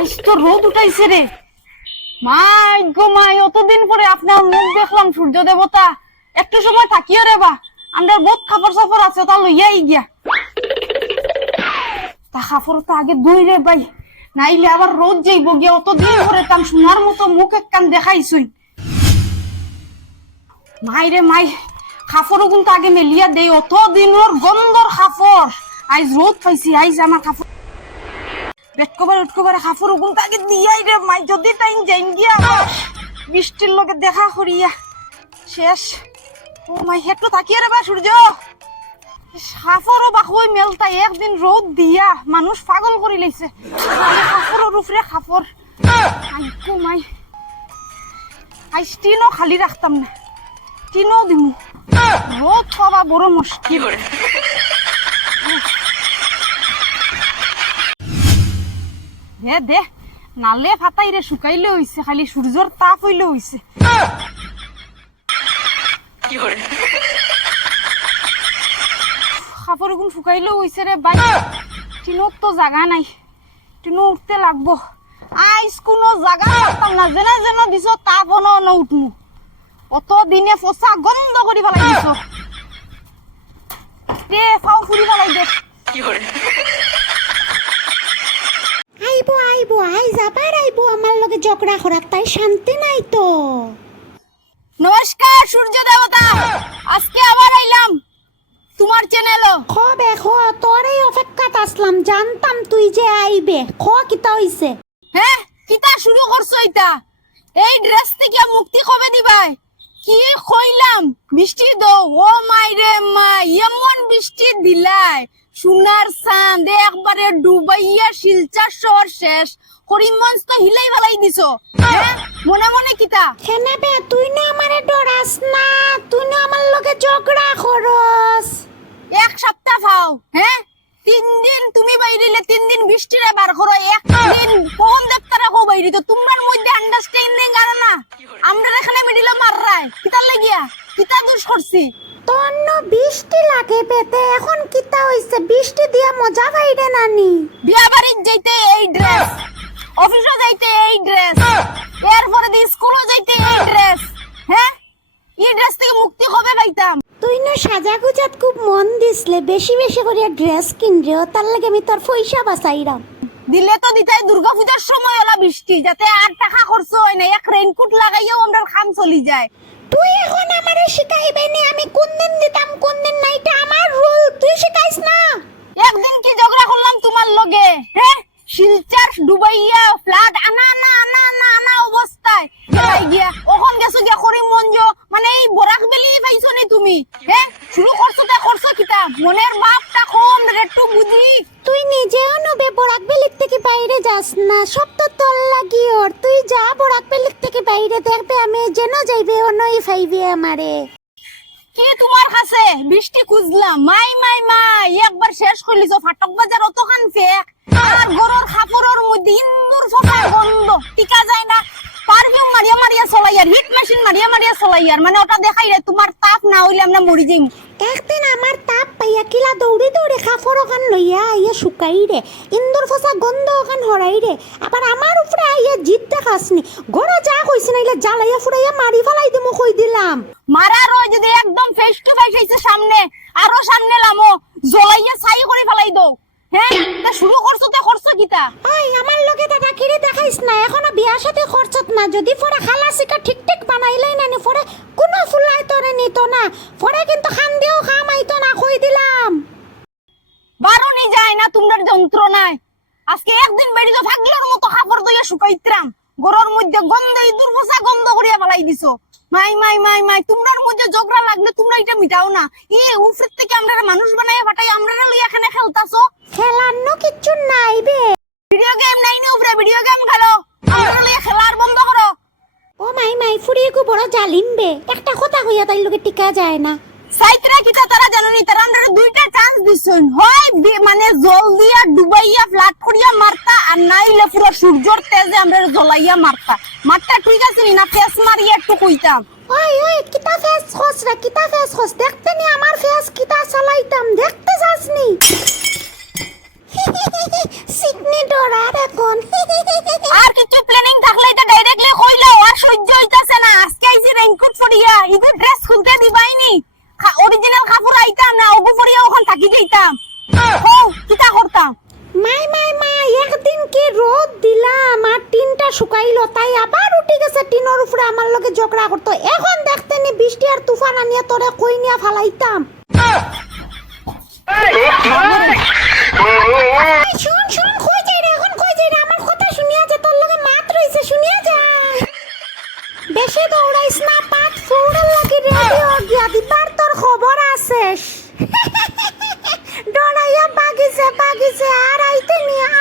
আজ তো রোদ উঠাইছে রে। মাই গো মাই, অতদিন পরে আপনার মুখ দেখলাম, সূর্য দেবতা। একটু সময় থাকিও রে বা আমরা বহুত খাবার সাফর আছে তা লইয়াই গিয়া। তা খাফর তো আগে দুই রে ভাই, নাইলে আবার রোদ যাইব গিয়া, অতদিন পরে তাম সোনার মতো মুখ একখান দেখাইছুই। মাই রে মাই খাফরও কিন্তু আগে মেলিয়া দেই অত দিনের গন্ধর খাফর আইজ রোদ পাইছি, আইজ আমার খাফর পেট কবার উঠ কবার খাফর উগুন তাকে দিয়াই রে মাই, যদি টাইম যাইন গিয়া বৃষ্টির লগে দেখা করিয়া শেষ। ও মাই একটু থাকিয়ে রে বা সূর্য সাফরও বাকুই মেলতা একদিন রোদ দিয়া। মানুষ পাগল করে লাইছে খাফরের উপরে খাফর আইকো মাই। আইস টিনও খালি রাখতাম না। টিনও দিমু। রোদ পাবা বড় মুশকিল দে দে, নালে ফাতাই রে শুকাইলে হইছে খালি সূর্যর তাপ হইলে হইছে কাপড় গুণ শুকাইলেও হইছে রে বাই। টিনুক তো জাগা নাই, টিনু উঠতে লাগবো। আইস কোনো জাগা পারতাম না যেনে যেন দিছ, তাপ অন অন উঠমু। অত দিনে ফসা গন্ধ করি ফেলাই দিছ দে ফাও ফুরি ফেলাই দে আইবো আইবো আইজ আবার আইবো আমার লগে ঝগড়া করার তাই শান্তি নাই তো নমস্কার সূর্য দেবতা আজকে আবার আইলাম তোমার চ্যানেলও খ বে খ তোরই অপেক্ষাত আসলাম জানতাম তুই যে আইবে খ কিতা হইছে হ্যাঁ কিতা শুরু করছ এটা এই ড্রেস থেকে মুক্তি কবে দিবাই? কি কইলাম বৃষ্টি দো ও মাই রে মা এমন বৃষ্টি দিলাই। সোনার চাঁদ একবারে ডুবাইয়া শিলচার শহর শেষ। করিমগঞ্জ তো হিলাই ভালাই দিছো হ্যাঁ? মনে মনে কিতা? কেনে বে তুই না আমারে ডরাস না তুই না আমার লগে ঝগড়া করস। এক সপ্তাহ ফাও হ্যাঁ? তিন দিন তুমি বাইরিলে তিন দিন বৃষ্টিরে বার করো এক দিন কম দেবতারা কো বাইরি তো তোমার মধ্যে আন্ডারস্ট্যান্ডিং আর না। আমরা এখানে মিডিলে মাররাই কিতার লাগিয়া? কিতা দুষ করছি? তোর বৃষ্টি লাগে পেতে। এখন কিতা হইছে? বৃষ্টি দিয়া মজা পাইরে নানি। বিয়া বাড়ির যাইতে এই ড্রেস অফিসে যাইতে এই ড্রেস এরপরে দি স্কুলে যাইতে এই ড্রেস হ্যাঁ এই ড্রেস থেকে মুক্তি কবে পাইতাম? তুই না সাজা গুজাত খুব মন দিসলে বেশি বেশি করে ড্রেস কিনরে ও তার লাগে আমি তোর পয়সা বাঁচাইরাম। দিলে তো দিতাই দুর্গা পূজার সময় এলা বৃষ্টি যাতে আর টাকা খরচ হয় না এক রেইনকোট লাগাইও আমরা খাম চলি যায়। তুই এখন আমারে শিখাইবে নি আমি কোন দিন দিতাম কোন দিন না এটা আমার রুল তুই শিখাইস না একদিন কি ঝগড়া করলাম তোমার লগে হ্যাঁ শিলচার ডুবাইয়া ফ্লাড আনা আনা আনা আনা আনা অবস্থায় যাই গিয়া ওখান গেছো গিয়া করিমগঞ্জ মানে এই বরাক বেলি পাইছো নি তুমি? হ্যাঁ শুরু করছ তা করছ কিতা। মনের বাপটা কম একটু বুঝি তুই নিজেও নবে বরাক বেলিক থেকে বাইরে যাস না। সব তো তোর লাগি ওর তুই যা বরাক বেলিক থেকে বাইরে দেখবে আমি যেন যাইবে অনই ফাইবে আমারে কি তোমার কাছে বৃষ্টি খুঁজলাম। মাই মাই মাই। একবার শেষ করলিছো ফাটক বাজার অতখান ফেক আর গরুর খাপড়ের মধ্যে ইন্দুর ফসার গন্ধ টিকা যায় না। পারফিউম মারিয়া মারিয়া চলাই আর হিট মেশিন মারিয়া মারিয়া চলাই আর মানে ওটা দেখাই রে তোমার তাপ না হইলে আমরা মরি যাই একদিন আমার তাপ পাইয়া কিলা দৌড়ি দৌড়ি কাপড় ওখান লইয়া আইয়া শুকাই রে ইন্দুর ফসা গন্ধ ওখান হরাই রে আবার আমার উপরে আইয়া জিদ দেখাসনি গড়া যা কইছে নাইলে জ্বালাইয়া ফুরাইয়া মারি ফেলাই দিমু কই দিলাম। মারার ওই যদি একদম ফেস টু ফেস হইছে সামনে আরও সামনে লামো জ্বলাইয়া ছাই করে ফেলাই দাও। হ্যাঁ তা শুরু করছ তে করছ কিতা ওই আমার লগে দাদা কিরে দেখাইস না? এখনও বিয়া সাথে খরচত না। যদি পরে খালা শিকা ঠিক ঠিক বানাইলাই না পরে কোনো ফুলাই তোরে নিত না। পরে কিন্তু খান দিও খাম আইতো না কই দিলাম। বারণই যায় না তোমরা যন্ত্রণায়। আজকে একদিন বেড়ি তো ফাগলার মতো কাপড় দইয়া শুকাইত্রাম। গরর মধ্যে গন্ধ এই দুর্বসা গন্ধ করিয়া ফেলাই দিছো। মাই মাই মাই মাই তোমরার মধ্যে ঝগড়া লাগলে তোমরা এটা মিটাও না। ই উফরের থেকে আমরা মানুষ বানাইয়া ফাটাই আমরা লই এখানে খেলতাছো। খেলার নো কিচ্ছু নাই বে। ভিডিও গেম নাই না উফরে ভিডিও গেম খেলো। আমরা লই খেলার বন্ধ করো। ও মাই মাই ফুরিয়ে কো বড় জালিম বে। একটা কথা কইয়া তাই লগে টিকা যায় না। সাইত্রা কিতা তারা জানুনি? তারা আমরা দুইটা চান্স দিছুন। হয় মানে জল ডুবাইয়া ফ্ল্যাট করিয়া মারতা আর নাইলে পুরো সূর্যর তেজে আমরা জ্বলাইয়া মারতা। মারতা ঠিক আছে না? ফেস মারিয়া একটু কইতাম। ওই ওই কিতা ফেস খোস রে কিতা ফেস খোস দেখতে নি আমার ফেস কিতা চালাইতাম? দেখতে যাসনি সিডনি ডরার কিছু প্ল্যানিং থাকলে এটা ডাইরেক্টলি কইলাও আর সহ্য হইতাছে না। আজকে আইছি রেইনকোট পরিয়া। ইগো ড্রেস খুলতে দিবাইনি অরিজিনাল কাপড় আইতাম না ওগু পরিয়া ওখান থাকি যাইতাম। ও কিটা করতাম মাই মাই মাই, একদিন কি রোদ দিলাম আর টিনটা শুকাইলো তাই আবার উঠে গেছে টিনের উপরে আমার লগে ঝগড়া করতো এখন দেখতে নি বৃষ্টি আর তুফান আনিয়া তোরে কই নিয়া ফালাইতাম এই শুন শুন কই যাই রে এখন কই যাই রে আমার কথা শুনিয়া যা তোর লগে মাত রইছে শুনিয়া যা বেশি দৌড়াইস না পাট ফৌড়ার লাগি রেডিও গিয়া দিবার তোর আছে? ডরাইয়া বাগিছে বাগিছে আর আইতে নিয়ে